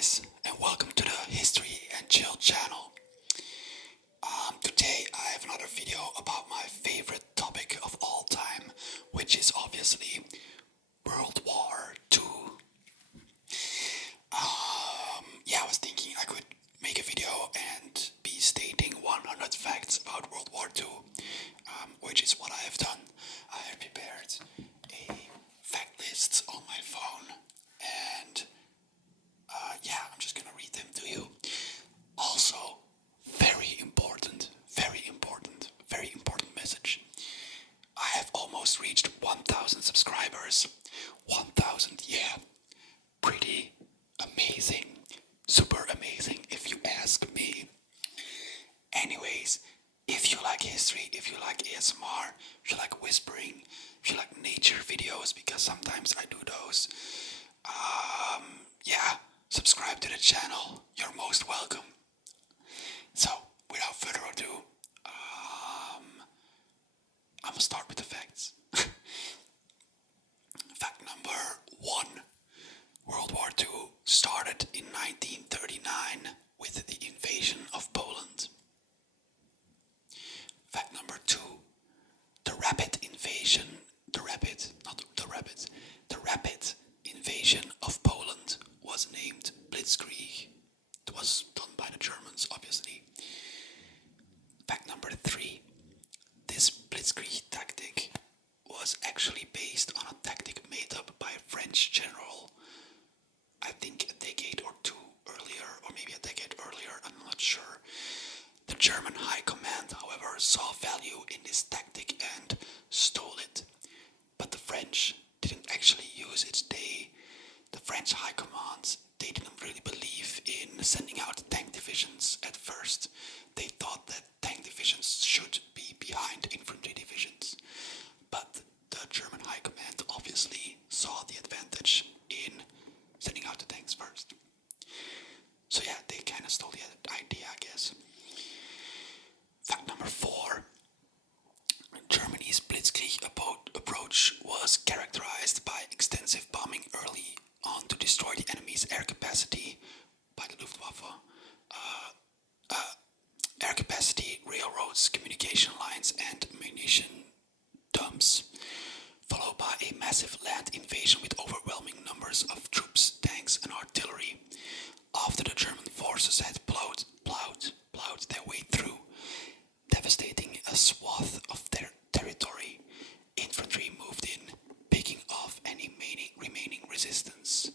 guys, and welcome to the History and Chill channel. Today I have another video about my favorite topic of all time, which is obviously World War II. I was thinking I could make a video and be stating 100 facts about World War II, which is what I have done. I have prepared a fact list on my phone, and I'm just gonna read them to you. Also, very important message. I have almost reached 1,000 subscribers. 1,000, yeah. Pretty amazing. Super amazing if you ask me. Anyways, if you like history, if you like ASMR, if you like whispering, if you like nature videos, because sometimes I do those, subscribe to the channel. You're most welcome. So, without further ado, I'm gonna start with the facts. Fact number 1. World War II started in 1939 with the invasion of Poland. Fact number 2. The rapid invasion of Poland was named Blitzkrieg. It was done by the Germans, obviously. Fact number 3. This Blitzkrieg tactic was actually based on a tactic made up by a French general, I think a decade or two earlier, or maybe a decade earlier, I'm not sure. The German High Command, however, saw value in this tactic and stole it. But the French didn't actually use it. The French High Command, they didn't really believe in sending out tank divisions at first. They thought that tank divisions should be behind infantry divisions. But the German High Command obviously saw the advantage in sending out the tanks first. So yeah, they kind of stole the idea, I guess. Fact number 4. Germany's Blitzkrieg approach was characterized by extensive bombing early on to destroy the enemy's air capacity by the Luftwaffe. Air capacity, railroads, communication lines, and munition dumps, followed by a massive land invasion with overwhelming numbers of troops, tanks, and artillery. After the German forces had plowed their way through, devastating a swath of their territory, infantry moved in, picking off any remaining resistance.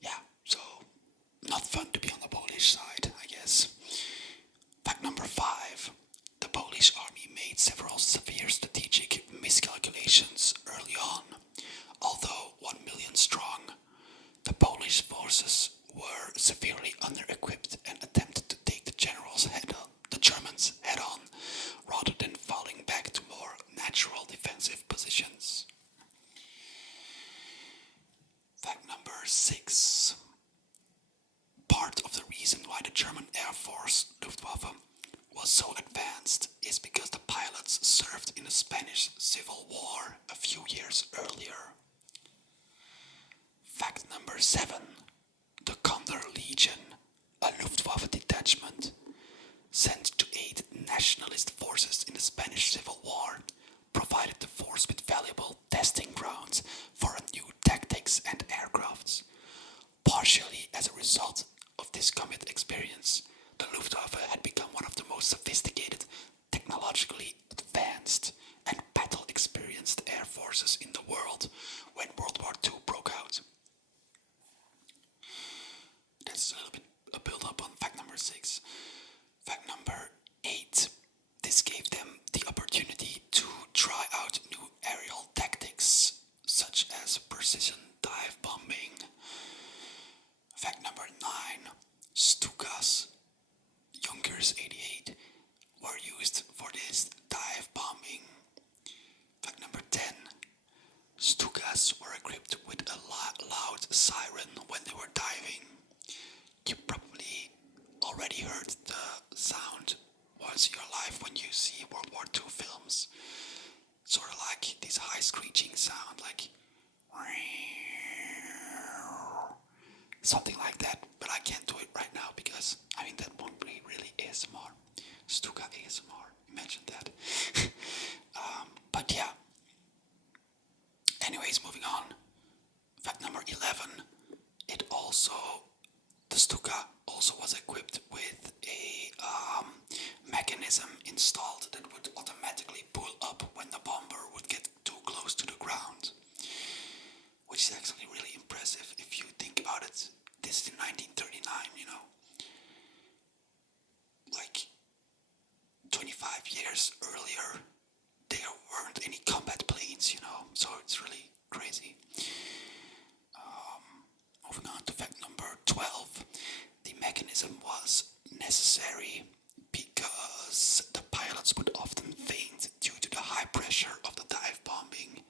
Yeah, so not fun to be on the Polish side, I guess. Fact number 5. The Polish army made several severe strategic miscalculations early on. Although 1 million strong, the Polish forces were severely under-equipped and attempted to take the Germans head on, rather than falling back to more natural defensive positions. Fact number 6. Part of the reason why the German Air Force, Luftwaffe, was so advanced is because the pilots served in the Spanish Civil War a few years earlier. Fact number 7. The Condor Legion, a Luftwaffe detachment, sent to aid nationalist forces in the Spanish Civil War, provided the force with valuable testing grounds for new tactics and aircrafts. Partially as a result of this combat experience, the Luftwaffe had become one of the most sophisticated, technologically advanced, and battle-experienced air forces in the world when World War II broke out. That's a little bit a build-up on fact number 6. Fact number 8. This gave them the opportunity to try out new aerial tactics, such as precision dive bombing. Fact number 9. Stukas, Junkers 88, were used for this dive bombing. Fact number 10. Stukas were equipped with a loud siren when they were diving. You probably already heard the sound once in your life when you see World War II films. Sort of like this high screeching sound, like something like that, but I can't do it right now because, that won't be really ASMR. Stuka ASMR, imagine that. But yeah. Anyways, moving on. Fact number 11. The Stuka also was equipped with a mechanism installed that would automatically pull up when the bomber would get too close to the ground. Which is actually really impressive if you think about it. This is in 1939, Like 25 years earlier, there weren't any combat planes, So it's really crazy. Moving on to fact number 12. The mechanism was necessary because the pilots would often faint due to the high pressure of the dive bombing.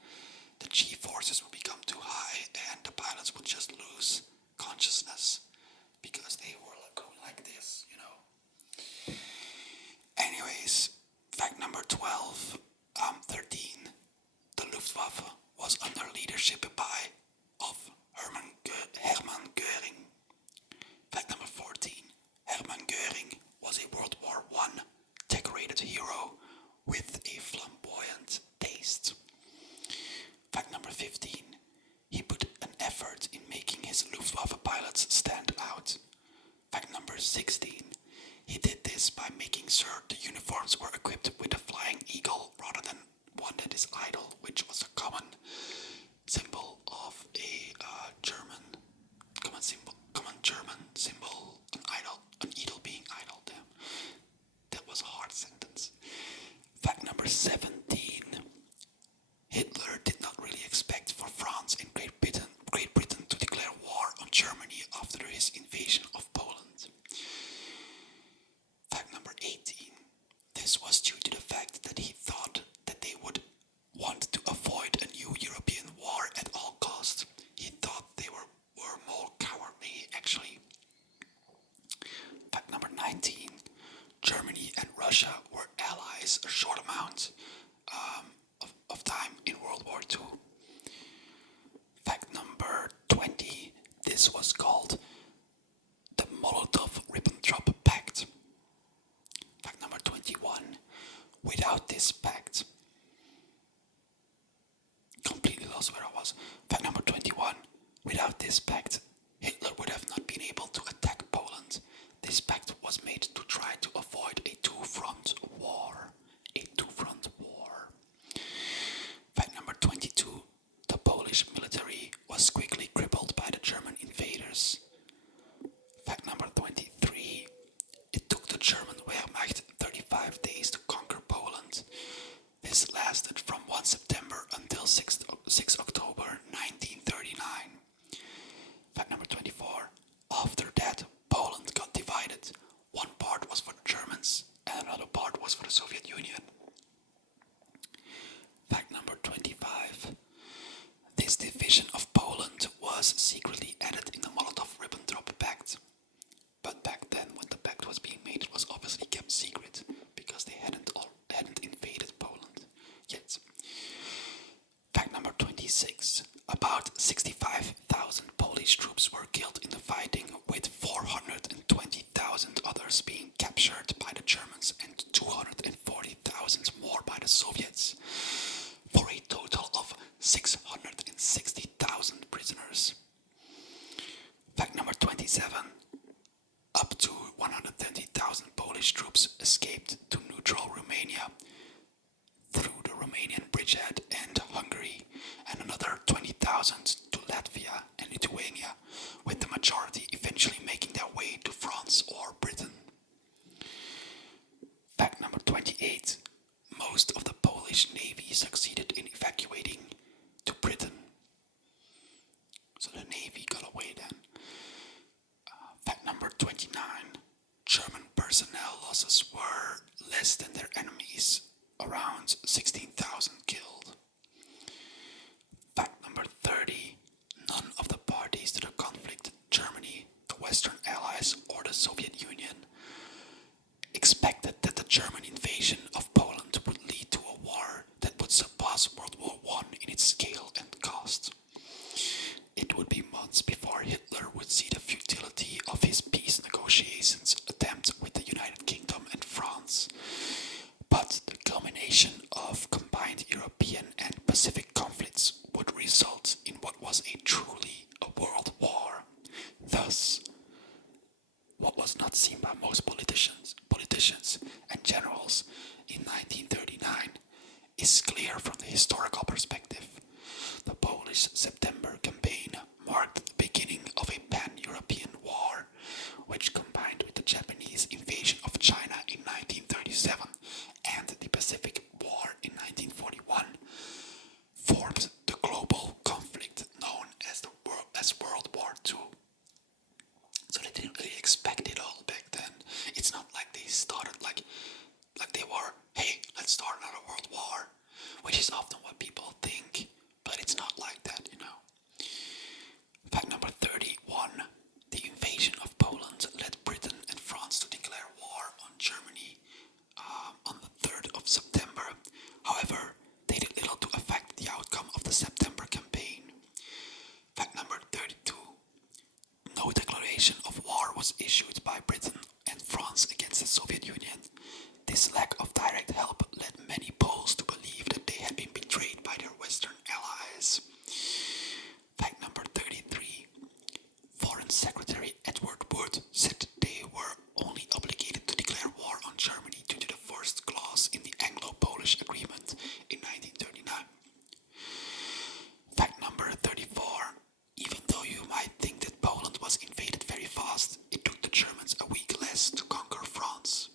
The G-forces would become too high and the pilots would just lose consciousness because they were going like this, Anyways, fact number 13. The Luftwaffe was under leadership of Hermann Göring. Fact number 14. Hermann Göring was a World War I decorated hero with a flamboyant taste. Fact number 15. He put an effort in making his Luftwaffe pilots stand out. Fact number 16. He did this by making sure the uniforms were equipped with a flying eagle rather than one that is idle, which was a common symbol of a common German symbol, an eagle being idle. Damn, that was a hard sentence. Fact number 17. Hitler did not really expect for France and Great Britain to declare war on Germany after his invasion of Poland. Fact number 18. This was due to the fact that he thought that they would want to avoid a new European war at all costs. He thought they were more cowardly, actually. Fact number 19. Germany and Russia were allies a short amount of time in World War II. Fact number 20. This was called the Molotov-Ribbentrop Pact. Fact number 21. Without this pact, completely lost where I was. Fact number 21. Without this pact, Hitler would have not been able to attack Poland. This pact was made to try to avoid a two-front war. Fact number 22. The Polish military was quickly crippled by the German invaders. Fact number 23. It took the German Wehrmacht 35 days to conquer Poland. This lasted from 1 September until 6 October 1939. Fact number 24. After that, Poland got divided. One part was for the Germans and another part was for the Soviet Union. Fact number 25. This division of Poland was secretly added in the Molotov-Ribbentrop Pact. But back then, when the pact was being made, it was obviously kept secret because they hadn't invaded Poland yet. Fact number 26. About 65,000 Polish troops were killed in the fighting, with 420,000 others being captured by the Germans and 240,000 more by the Soviets, for a total of 660,000 prisoners. Fact number 27. Up to 120,000 Polish troops escaped to neutral Romania through the Romanian bridgehead and Hungary, and another 20,000 to Latvia and Lithuania, with the majority eventually making their way to France or Britain. Fact number 28. Most of the Polish navy succeeded in evacuating to Britain. So the navy got away then. Fact number 29. German personnel losses were less than their enemies, around 16,000 killed. Fact number 30. None of the parties to the conflict, Germany, the Western Allies, or the Soviet Union, expected that the German invasion of Poland would lead to a war that would surpass World War I in its scale and cost. It would be months before Hitler would see the future seen by most politicians and generals in 1939 is clear from the historical perspective. The Polish September campaign marked the beginning of a pan-European war, which combined with the Japanese invasion of China in 1937 and the Pacific War in 1941, formed the global conflict known as World War II. So they didn't really expect it all back then. It's not like they started like they were, hey, let's start another world war, which is often what people think, but it's not like that, you know. Fact number 31. The invasion of Poland led Britain and France to declare war on Germany on the 3rd of September. However, they did little to affect the outcome of the September campaign. Fact number 32. No declaration of war was issued by Britain and France against the Soviet Union. This lack of direct help led many Poles to believe that they had been betrayed by their Western allies. Fact number 33. Foreign Secretary Edward Wood said they were only obligated to declare war on Germany due to the first clause in the Anglo-Polish Agreement in 1939. Fact number 34. Even though you might think that Poland was invaded very fast, it took the Germans a week less to conquer France.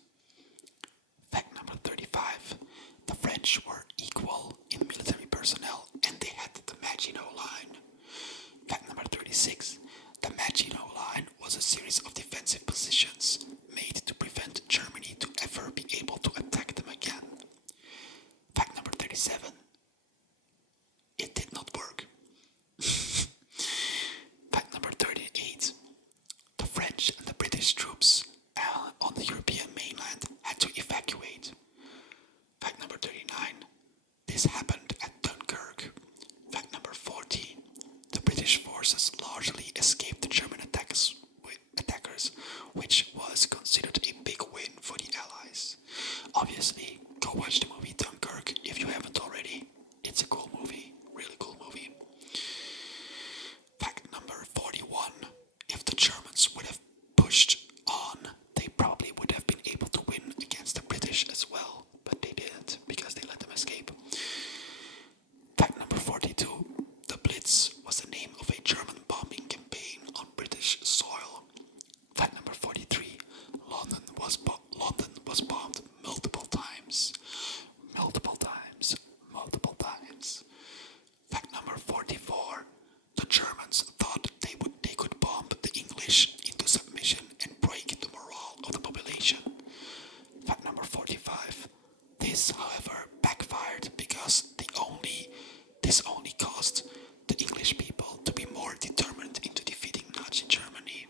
Fact number 35. The French were equal in military personnel and they had the Maginot Line. Fact number 36. The Maginot Line was a series of defensive positions made to prevent Germany to ever be able to attack them again. Fact number 37. It did not work. Fact number 38. The French and the British troops on the European mainland had to evacuate. Fact number 39. This happened at Dunkirk. Fact number 40. The British forces largely escaped the German attackers, which was considered a big win for the Allies. Obviously, go watch the movie Dunkirk if you haven't already. It's a cool movie, really cool movie. Fact number 41. If the Germans would have pushed on, they probably would have been able to win against the British as well, but they didn't because they let them escape. Fact number 42. The Blitz was the name of a German bombing campaign on British soil. Fact number 43. London was bombed multiple times. Multiple times. Fact number 44. The Germans thought they could bomb the English into submission and break the morale of the population. Fact number 45. This, however, backfired because this only caused the English people to be more determined into defeating Nazi Germany.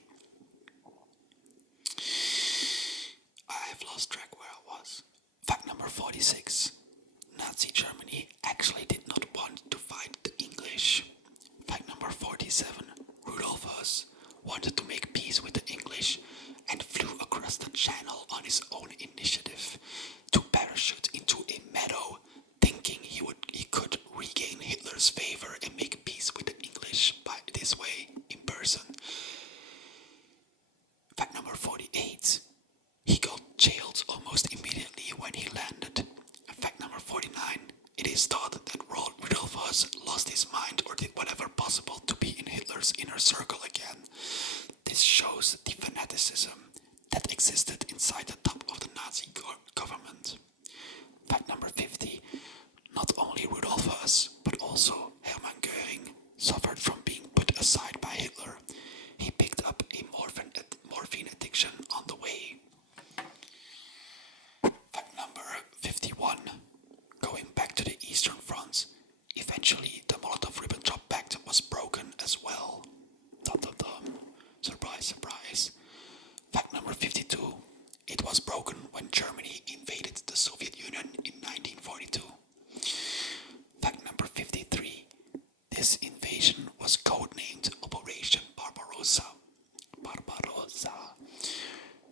I've lost track where I was. Fact number 46. Nazi Germany actually did not want to fight the English. Fact number 47. Rudolf Hess wanted to make peace with the English and flew across the channel on his own initiative to parachute into a meadow, thinking he could regain Hitler's favor and make peace with the English by this way in person. Fact number 48. He got jailed almost immediately when he landed. Fact number 49. It is thought that Rudolf Hess lost his mind or did whatever possible to be in Hitler's inner circle again. This shows the fanaticism that existed inside the top of the Nazi government. Fact number 50. Not only Rudolf Hess, but also Hermann Göring suffered from being put aside by Hitler. He picked up a morphine addiction on the way. Fact number 51. Going back to the Eastern Front, eventually the Molotov-Ribbentrop Pact was broken as well. Dum dum dum. Surprise, surprise. Fact number 52. It was broken when Germany invaded the Soviet Union in 1942. Fact number 53. This invasion was codenamed Operation Barbarossa.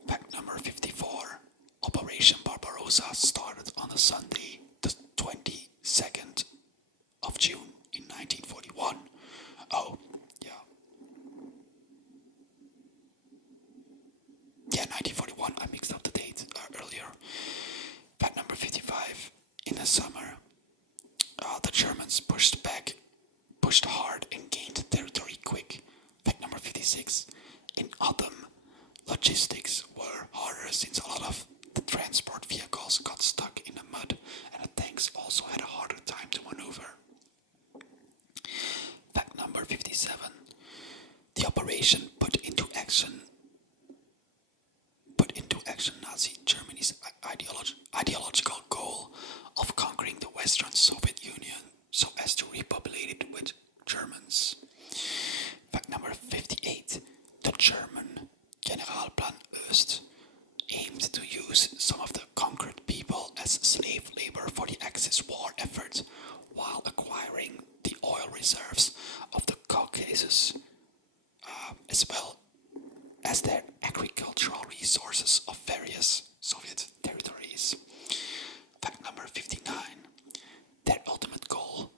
Fact number 54. Operation Barbarossa started on a Sunday, the 22nd of June in 1941. Oh, yeah. Yeah, 1941. 56. In autumn, logistics were harder since a lot of the transport vehicles got stuck in the mud and the tanks also had a harder time to maneuver. Fact number 57. The operation put into action Nazi Germany's ideological goal of conquering the Western Soviet Union so as to repopulate it with Germans. Fact number 58. The German Generalplan Ost aimed to use some of the conquered people as slave labor for the Axis war effort while acquiring the oil reserves of the Caucasus as well as their agricultural resources of various Soviet territories. Fact number 59. Their ultimate goal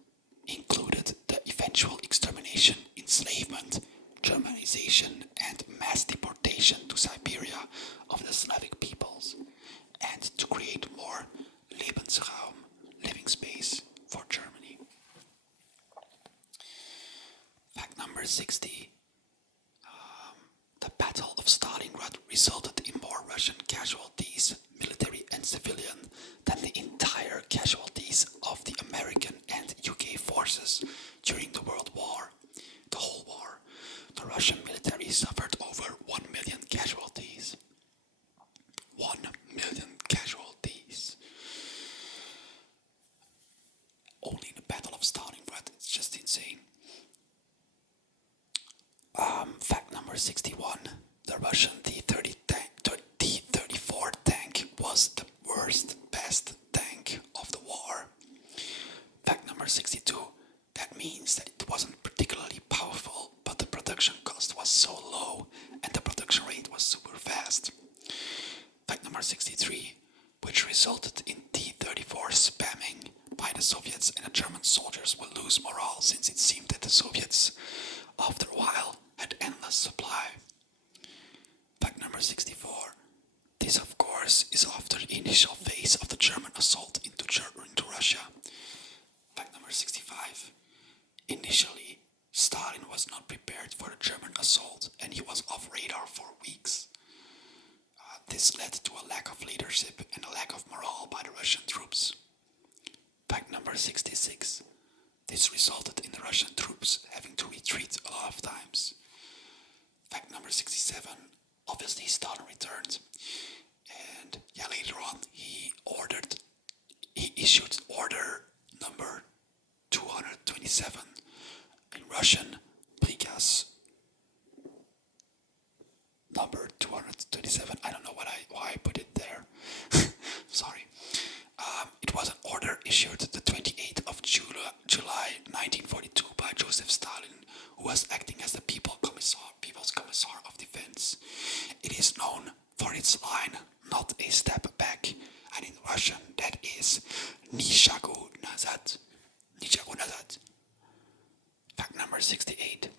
included the eventual extermination, enslavement, Germanization and mass deportation to Siberia of the Slavic peoples, and to create more Lebensraum, living space, for Germany. Fact number 60. The Battle of Stalingrad resulted in more Russian casualties, military and civilian, than the entire casualties of the American and UK forces during the World War. The whole war. The Russian military suffered over 1 million casualties. 1 million casualties. Only in the Battle of Stalingrad. It's just insane. Fact number 61. The Russian T-34 tank was the best tank of the war. Fact number 62. That means that it wasn't particularly powerful, but the production cost was so low and the production rate was super fast. Fact number 63. Which resulted in T-34 spamming by the Soviets, and the German soldiers will lose morale since it seemed that the Soviets, after a while, had endless supply. Fact number 64. This, of course, is after the initial phase of the German assault into Russia. Fact number 65. Initially, Stalin was not prepared for the German assault and he was off radar for weeks. This led to a lack of leadership and a lack of morale by the Russian troops. Fact number 66. This resulted in the Russian troops having to retreat a lot of times. Fact number 67. Obviously Stalin returned, and later on he issued order number 227, in Russian Prikaz number 227. I don't know why I put it there. Sorry. It was an order issued the 28th of July 1942 by Joseph Stalin, who was acting as the People's Commissar of Defense. It is known for its line, "Not a step back," and in Russian that is "Ni shagu nazad." Ni shagu nazad. Fact number 68.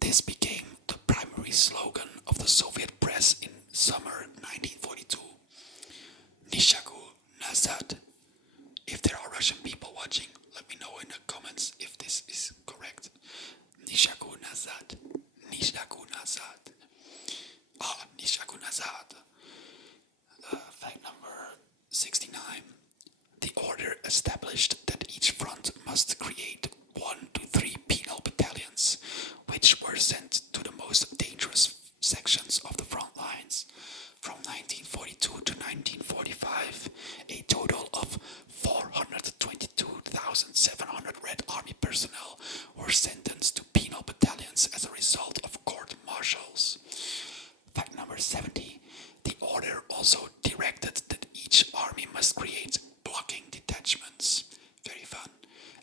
This became the primary slogan of the Soviet press in summer 1942. Ni shagu nazad. If there are Russian people watching, let me know in the comments if this is correct. Ni shagu nazad. Ni shagu nazad. Ni shagu nazad. Fact number 69. The order established that each front must create 1 to 3 penal battalions, which were sent to the most dangerous sections of the front lines. From 1942 to 1945, a total of 422,700 Red Army personnel were sentenced to penal battalions as a result of court-martials. Fact number 70. The order also directed that each army must create blocking detachments, very fun,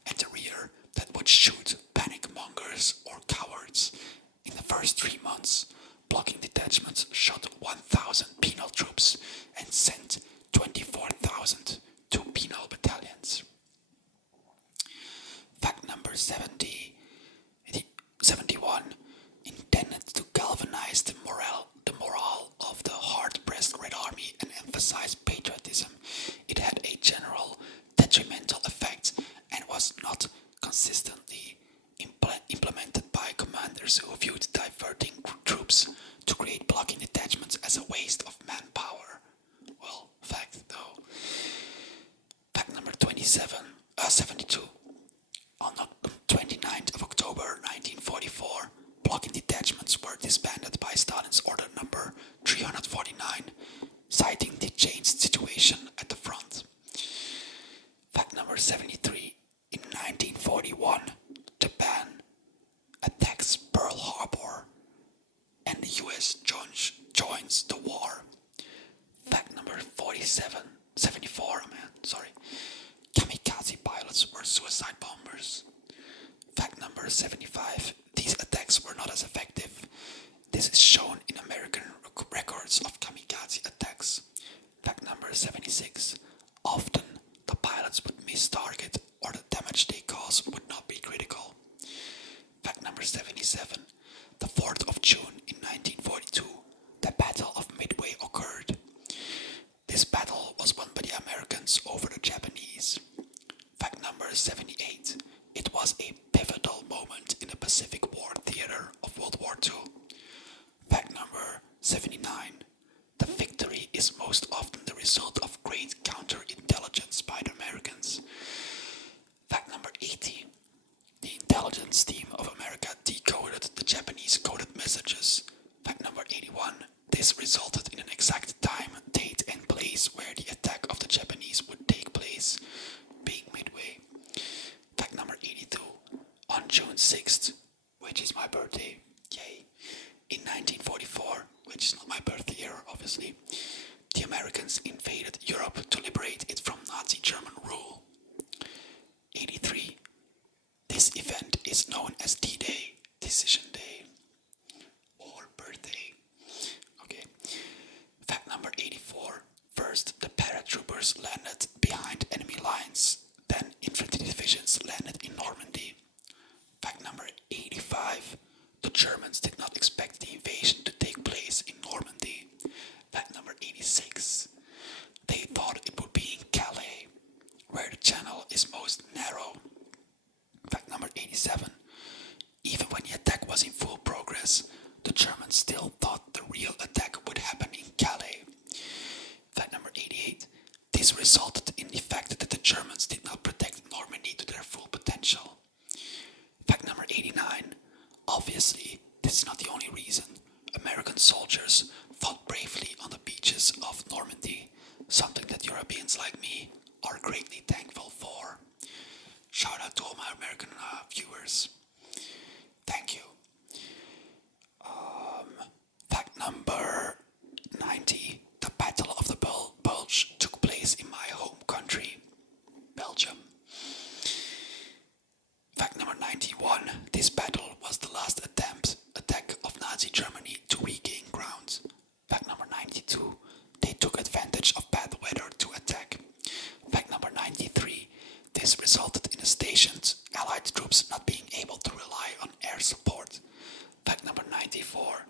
at the rear that would shoot panic mongers or cowards. In the first 3 months, blocking detachments shot 1,000 penal troops and sent 24,000 to penal battalions. Fact number 71. Intended to galvanize the morale of the hard-pressed Red Army and emphasize patriotism, it had a general detrimental effect and was not consistently implemented by commanders who viewed diverting extended by Stalin's order number 349, citing the changed situation at the front. Fact number 73. In 1941, Japan attacks Pearl Harbor and the US joins the war. Fact number 74, Kamikaze pilots were suicide bombers. Fact number 75. These attacks were not as effective. This is shown in American records of kamikaze attacks. Fact number 76. Often, the pilots would miss target or the damage they cause would not be critical. Fact number 77. The 4th of June in 1942, the Battle of Midway occurred. This battle was won by the Americans over the Japanese. Fact number 78. It was a pivotal moment in the Pacific War theater of World War II. Fact number 79. The victory is most often the result of great counterintelligence by the Americans. Fact number 80. The intelligence team of America decoded the Japanese coded messages. Fact number 81. This resulted in an exact time, date and place where the attack of the Japanese would take place, being Midway. Fact number 82. On June 6th, which is my birthday, yay, in 1944, which is not my birth year obviously, the Americans invaded Europe to liberate it from Nazi German rule. 83. This event is known as D-Day, Decision Day, or birthday. Okay. Fact number 84. First, the paratroopers landed behind enemy lines, then infantry divisions landed in Normandy. Fact number 85. The Germans did not expect the invasion to take place in Normandy. Fact number 86. They thought it would be in Calais, where the channel is most narrow. Fact number 87. Even when the attack was in full progress, the Germans still thought the real attack would happen in Calais. Fact number 88. This resulted in the fact that the Germans did not protect Normandy to their full potential. Fact number 89. Obviously, this is not the only reason. American soldiers fought bravely on the beaches of Normandy, something that Europeans like me are greatly thankful for. Shout out to all my American viewers. Thank you. Fact number 90. The Battle of the Bulge took place in my home country, Belgium. Fact number 91. This battle was the last attack of Nazi Germany to regain ground. Fact number 92. They took advantage of bad weather to attack. Fact number 93. This resulted in the stationed Allied troops not being able to rely on air support. Fact number 94.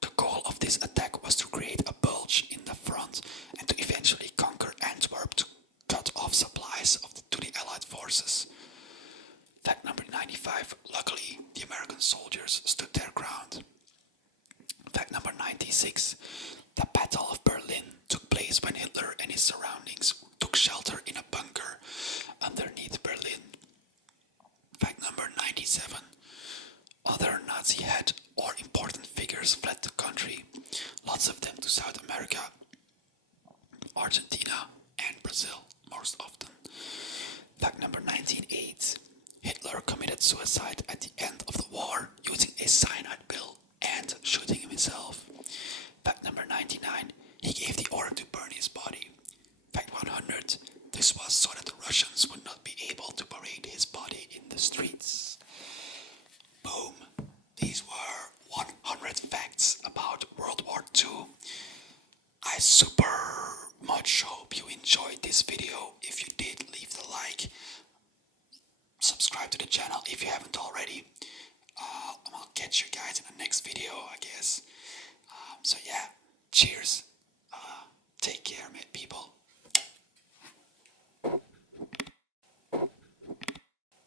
The goal of this attack was to create a bulge in the front and to eventually conquer Antwerp to cut off supplies to the Allied forces. Fact number 95. Luckily, the American soldiers stood their ground. Fact number 96. The Battle of Berlin took place when Hitler and his surroundings took shelter in a bunker underneath Berlin. Fact number 97. Other Nazi head or important figures fled the country, lots of them to South America, Argentina and Brazil most often. Fact number 98. Hitler committed suicide at the end of the war using a cyanide pill and shooting himself. Fact number 99. He gave the order to burn his body. Fact 100. This was so that the Russians would not be able to parade his body in the streets. Boom. These were 100 facts about World War II. I super much hope you enjoyed this video. If you did, leave the like. Subscribe to the channel if you haven't already. I'll catch you guys in the next video, I guess. So yeah, cheers.